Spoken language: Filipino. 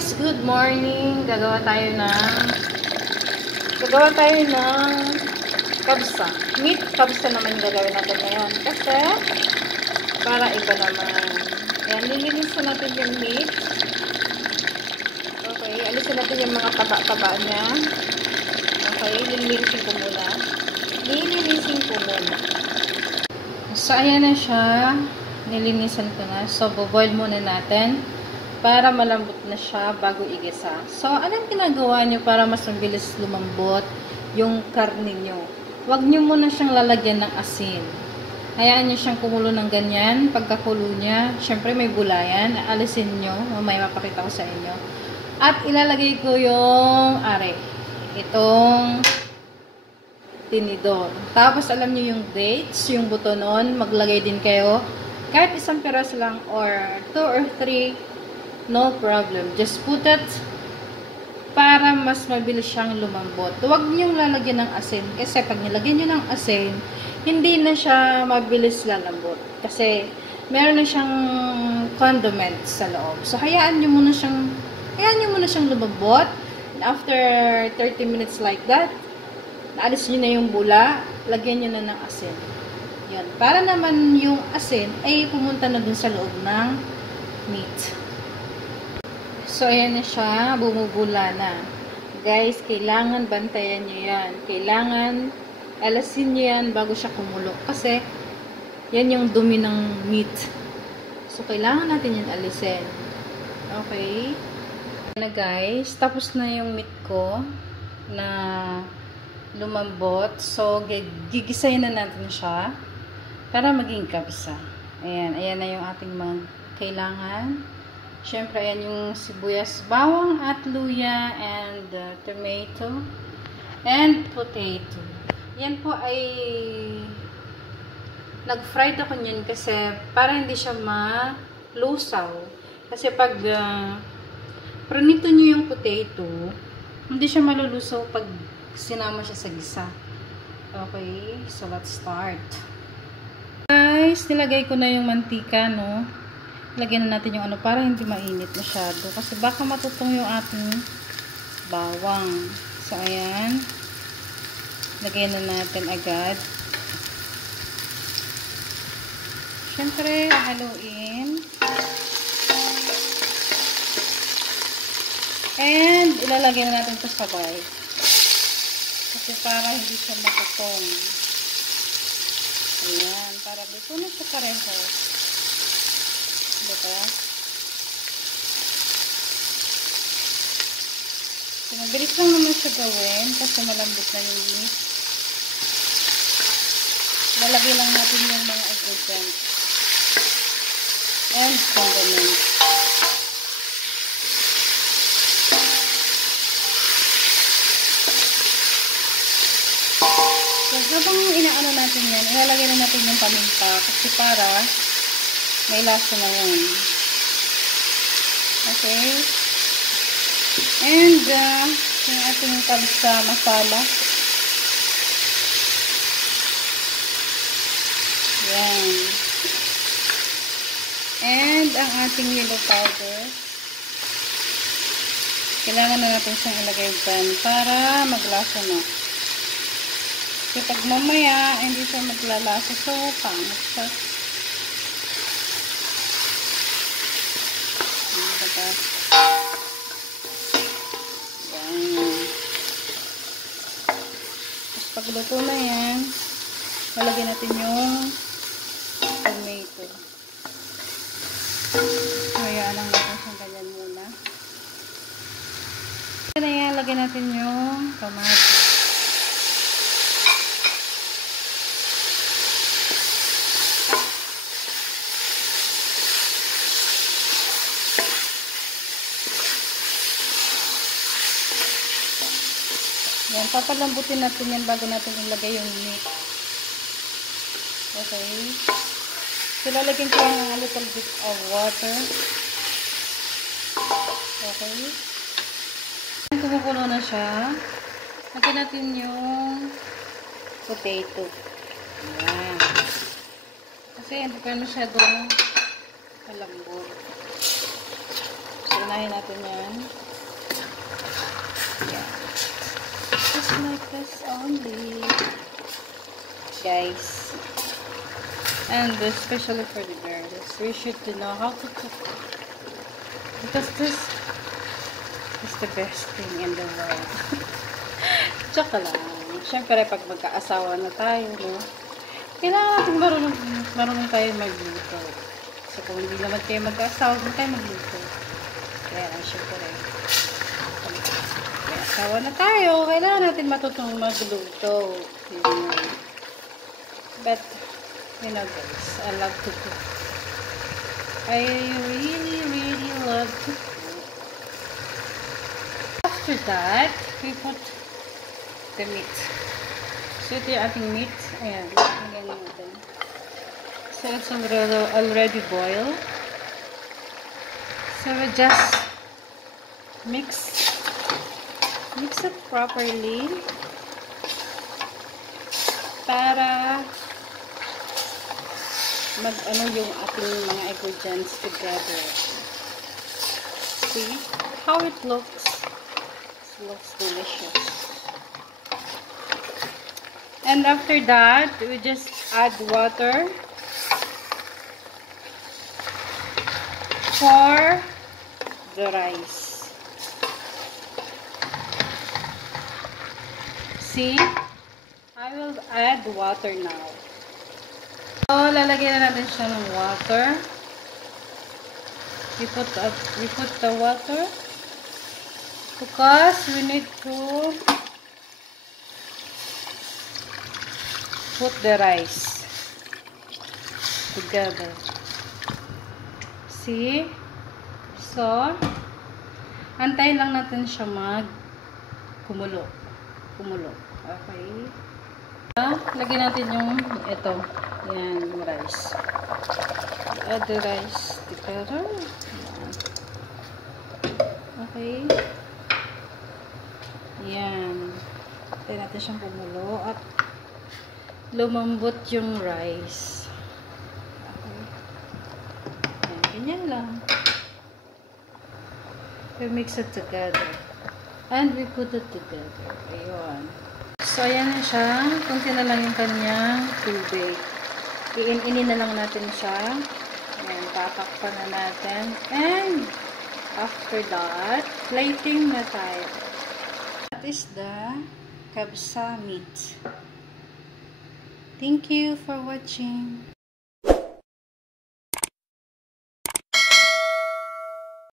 Guys, good morning. Gagawa tayo ng kabsa. Meat kabsa naman yung gagawin natin ngayon. Kasi, para iba naman. Ayan, lilinisan natin yung meat. Okay, alisin natin yung mga taba-taba niya. Okay, lilinisin ko muna. So, ayan na siya. Nilinisan ko na. So, boboil muna natin para malambot na siya bago igisa. So, anong ginagawa nyo para mas mabilis lumambot yung karne nyo? Huwag nyo muna siyang lalagyan ng asin. Hayaan nyo siyang kumulo ng ganyan. Pagkakulo niya, syempre may gulayan. Alisin nyo. Mamaya mapakita ko sa inyo. At ilalagay ko yung itong tinidor. Tapos, alam nyo yung dates, yung buto nun. Maglagay din kayo. Kahit isang piraso lang or 2 or 3, no problem. Just put it para mas mabilis siyang lumambot. Huwag niyong lalagyan ng asin. Kasi pag nilagyan niyo ng asin, hindi na siya mabilis lalambot. Kasi meron na siyang condiments sa loob. So, hayaan niyo muna siyang lumambot. And after 30 minutes like that, naalis niyo na yung bula, lagyan niyo na ng asin. Yan. Para naman yung asin ay pumunta na dun sa loob ng meat. So, ayan na siya. Bumubula na. Guys, kailangan bantayan nyo yan. Kailangan alasin nyo yan bago siya kumulo. Kasi, yan yung dumi ng meat. So, kailangan natin yan alisin. Okay? Ayan na guys. Tapos na yung meat ko na lumambot. So, gigisayin na natin siya para maging kabsa. Ayan. Ayan na yung ating mga kailangan. Siyempre, ayan yung sibuyas, bawang at luya and tomato and potato. Yan po ay nag-fried ako niyan kasi para hindi siya malusaw. Kasi pag pranito nyo yung potato, hindi siya malulusaw pag sinama siya sa gisa. Okay, so let's start. Guys, nilagay ko na yung mantika, no? Lagyan na natin yung para hindi mainit masyado. Kasi baka matutong yung ating bawang. So, ayan. Lagyan na natin agad. Siyempre, haluin. And, ilalagay na natin ito sabay. Kasi para hindi siya matutong. Ayan. Para dito na siya pareho. Diba? So, mabilis lang naman siya gawin kasi malambot na yung meat. Lalagay lang natin yung mga ingredients and condiments. So, habang inaano natin yan, ilalagay na natin yung paminta kasi para may lasa na yun. Okay. And, yung ating kabsa masala. Yan. And, ang ating yellow powder. Kailangan na natin siyang ilagay dyan para maglasa na. Kasi pag mamaya, hindi siya maglalasa. So, pangit siya. Yan. Tapos pagluto na yan, lalagyan natin yung tomato. Hayaan lang natin siyang ganyan muna. Na yan, lagyan natin yung tomato. Yan, papalambutin natin yan bago natin ilagay yung meat. Okay. So, lalagyan ko yung a little bit of water. Okay. Kumukulo na siya. Lagyan natin yung potato. Yan. Kasi hindi pa masyadong malambot. So, unahin natin yan. Yeah. Just like this only. Guys. And especially for the girls, we should to know how to cook. Because this is the best thing in the world. Tsaka lang. Siyempre, pag magkaasawa na tayo, no? Kailangan natin marunong tayo magluto. So, kung hindi naman kayo magkaasawa, hindi kayo magluto. Kaya, siyempre, may asawa na tayo, kailangan natin matutong magluto. But, you know guys, I love to cook. I really love to cook. After that, we put the meat. So, ito yung ating meat. Ayan, lagyan natin. So, it's already boiled. So, we just mix it properly para mag-ano yung ating mga ingredients together. See how it looks? It looks delicious. And after that, we just add water for the rice. See? I will add water now. So, lalagyan na natin siya ng water. We put the water because we need to put the rice together. See? So, antayin lang natin siya kumulo. Okay. Lagyan natin yung ito. Yan, yung rice. Add the rice together. Yan. Okay. Yan. Antayin natin siyang kumulo at lumambot yung rice. Okay. Yan, ganyan lang. We mix it together. And we put it together. Ayun. So, ayan na siya. Kunti na lang yung kanyang tubig. Iin-inin na lang natin siya. Ayan, tatakpan na natin. And, after that, plating na tayo. That is the kabsa meat. Thank you for watching.